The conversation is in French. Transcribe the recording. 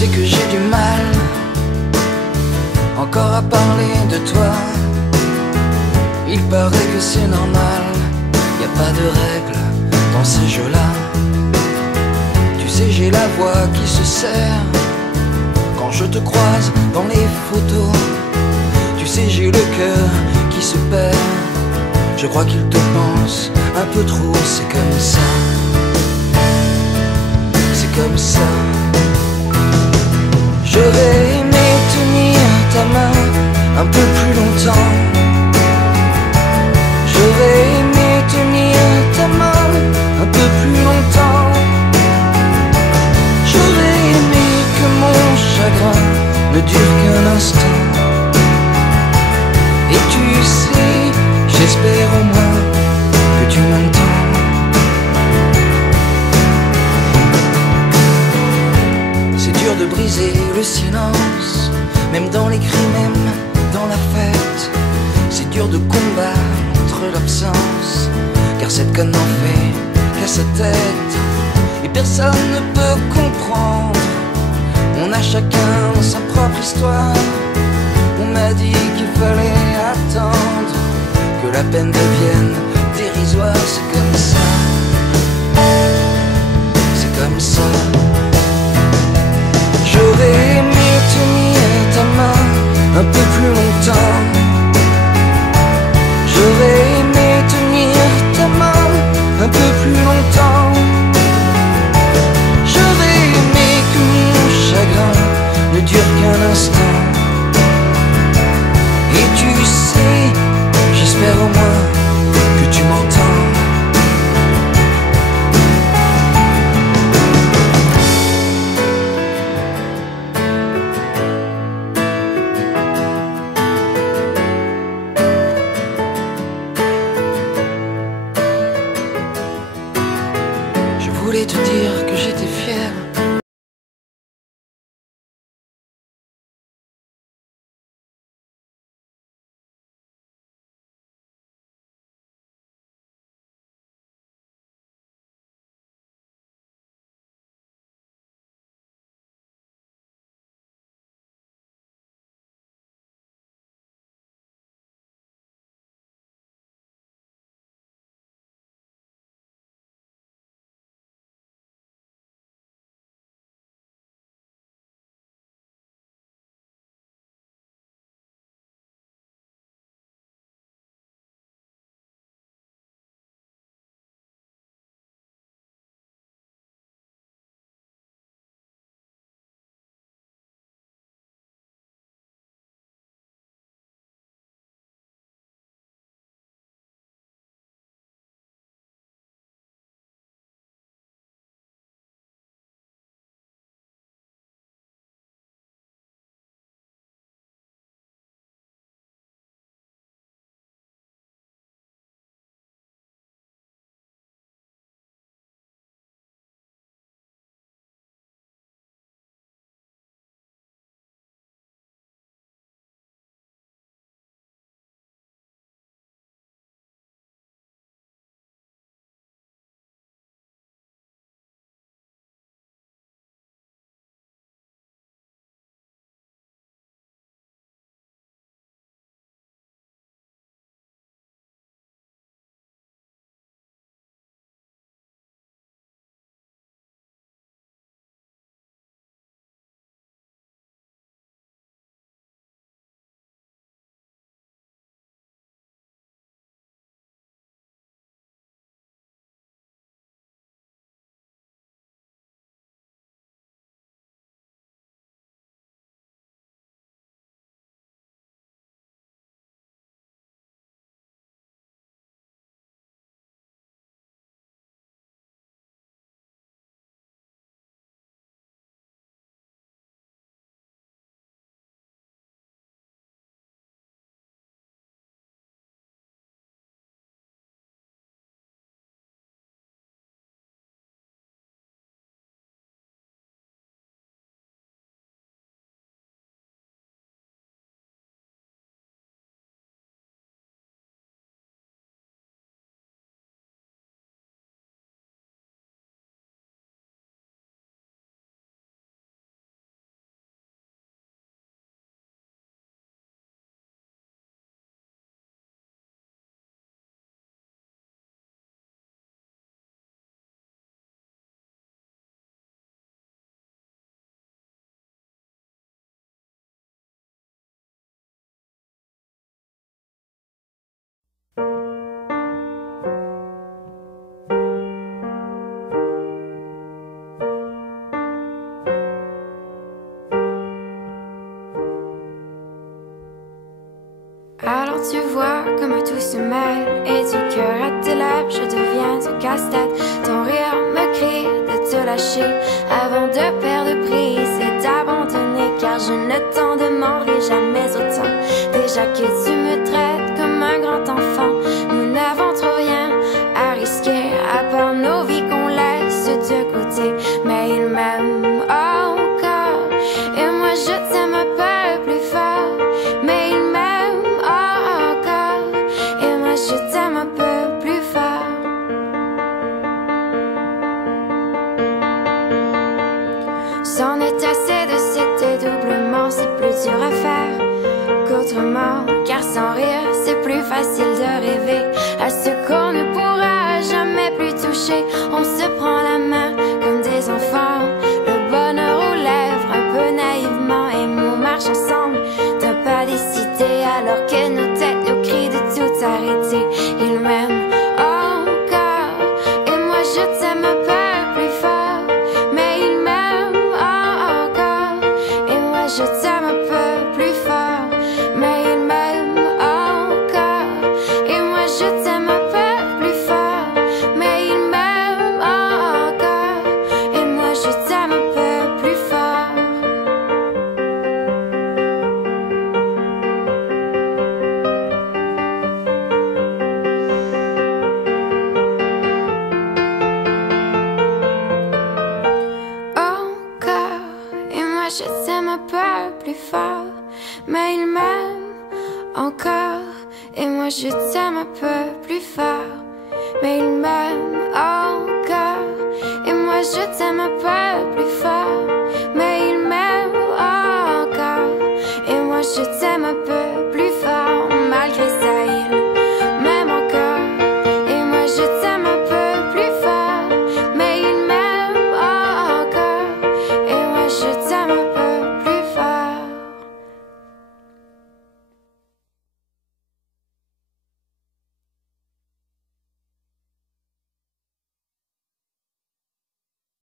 sais que j'ai du mal encore à parler de toi. Il paraît que c'est normal, y a pas de règles dans ces jeux-là. Tu sais, j'ai la voix qui se serre quand je te croise dans les photos. Tu sais, j'ai le cœur qui se perd, je crois qu'il te pense un peu trop. C'est comme ça, c'est comme ça. J'aurais aimé tenir ta main un peu plus longtemps. J'aurais aimé tenir ta main un peu plus longtemps. J'aurais aimé que mon chagrin ne dure qu'un instant. Et tu sais, j'espère au moins que tu m'entends. C'est dur de briser le silence, même dans les cris, même dans la fête. C'est dur de combattre l'absence, car cette conne n'en fait qu'à sa tête. Et personne ne peut comprendre, on a chacun sa propre histoire. On m'a dit qu'il fallait attendre que la peine devienne dérisoire. C'est comme ça, c'est comme ça. J'aurais aimé tenir ta main un peu plus longtemps. J'aurais aimé tenir ta main un peu plus longtemps. J'aurais aimé que mon chagrin ne dure qu'un instant. Et tu sais, j'espère au moins que tu m'entends. Alors tu vois comme tout se mêle, et du cœur à tes lèvres je deviens un casse-tête. Ton rire me crie de te lâcher avant de perdre prise et d'abandonner, car je ne t'en demanderai jamais autant. Déjà que tu me traites comme un grand enfant, nous n'avons trop rien à risquer à part nos vies qu'on laisse de côté. Mais il m'aime encore et moi je t'aime un peu plus fort. Mais il m'aime encore et moi je t'aime un peu plus fort. C'en est assez de cet dédoublement, c'est plus dur à faire qu'autrement, car sans rire c'est plus facile de rêver à ce qu'on ne pourra jamais plus toucher. On se prend la main comme des enfants, le bonheur aux lèvres un peu naïvement, et on marche ensemble d'un pas décidé alors que nos têtes nous crient de tout arrêter. Il m'aime encore et moi je t'aime un peu plus fort. Mais il m'aime encore et moi je t'aime un peu plus fort. Mais il m'aime encore et moi je t'aime un peu plus fort. Mais il m'aime encore et moi je t'aime un peu plus fort. Encore et moi je t'aime un peu plus fort. Mais il m'aime encore et moi je t'aime un peu plus fort. Mais il m'aime encore et moi je t'aime un peu plus